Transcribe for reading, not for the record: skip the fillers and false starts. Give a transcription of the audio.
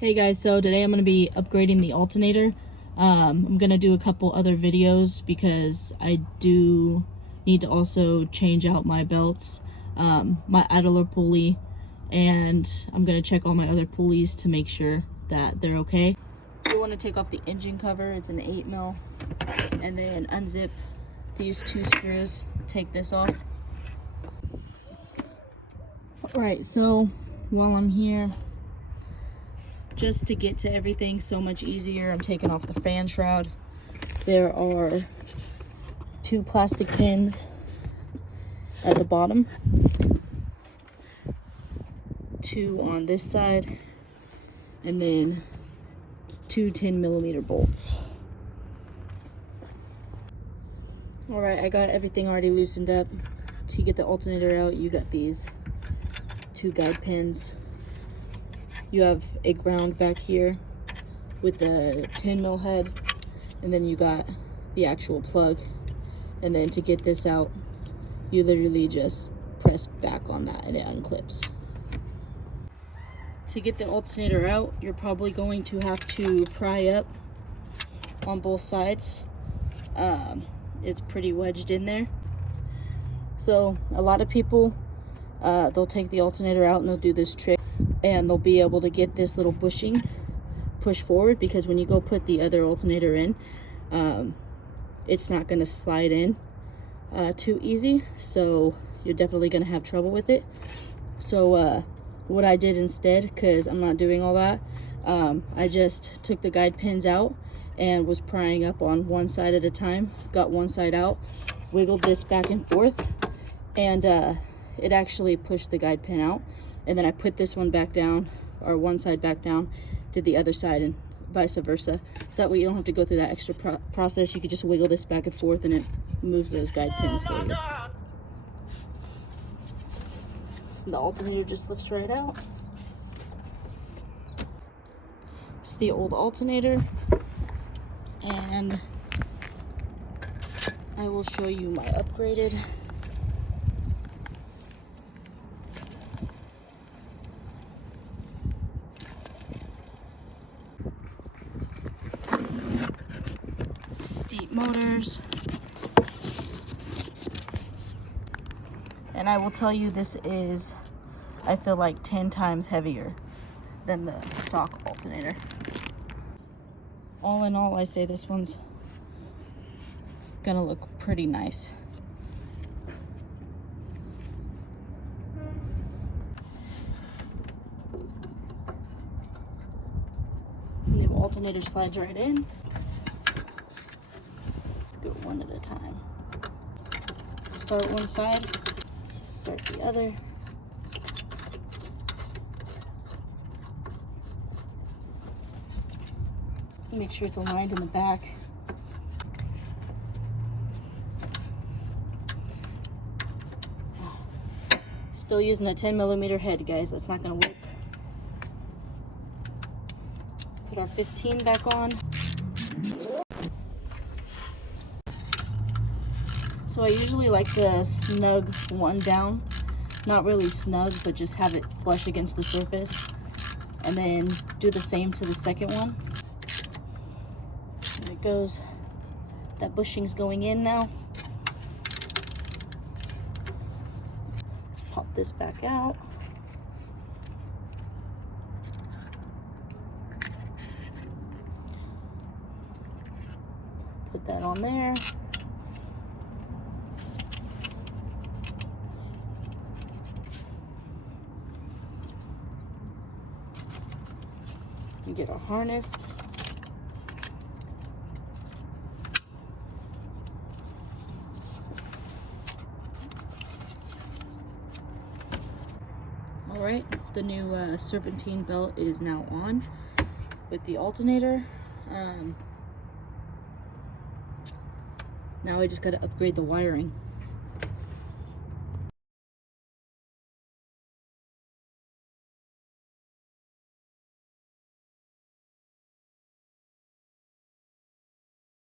Hey guys, so today I'm going to be upgrading the alternator. I'm going to do a couple other videos because I do need to also change out my belts, my idler pulley, and I'm going to check all my other pulleys to make sure that they're okay. You want to take off the engine cover, it's an 8mm, and then unzip these two screws, take this off. Alright, so while I'm here, just to get to everything so much easier, I'm taking off the fan shroud. There are two plastic pins at the bottom, two on this side, and then two 10mm bolts. Alright, I got everything already loosened up. To get the alternator out, you got these two guide pins. You have a ground back here with the 10mm head, and then you got the actual plug. And then to get this out, you literally just press back on that and it unclips. To get the alternator out, you're probably going to have to pry up on both sides. It's pretty wedged in there. So a lot of people, they'll take the alternator out and they'll do this trick, and they'll be able to get this little bushing push forward, because when you go put the other alternator in, it's not going to slide in too easy, so you're definitely going to have trouble with it. So what I did instead, because I'm not doing all that, I just took the guide pins out and was prying up on one side at a time, got one side out, wiggled this back and forth, and it actually pushed the guide pin out. And then I put this one back down, or one side back down, did the other side, and vice versa. So that way you don't have to go through that extra process. You could just wiggle this back and forth and it moves those guide pins for you. The alternator just lifts right out. It's the old alternator, and I will show you my upgraded. Deep motors, and I will tell you, this is, I feel like, 10 times heavier than the stock alternator. All in all, I say this one's gonna look pretty nice. The alternator slides right in. Go one at a time. Start one side, start the other. Make sure it's aligned in the back. Still using a 10mm head, guys. That's not gonna work. Put our 15 back on. So I usually like to snug one down, not really snug, but just have it flush against the surface, and then do the same to the second one. There it goes. That bushing's going in now. Let's pop this back out. Put that on there. Get our harness. Alright, the new serpentine belt is now on with the alternator. Now I just gotta upgrade the wiring.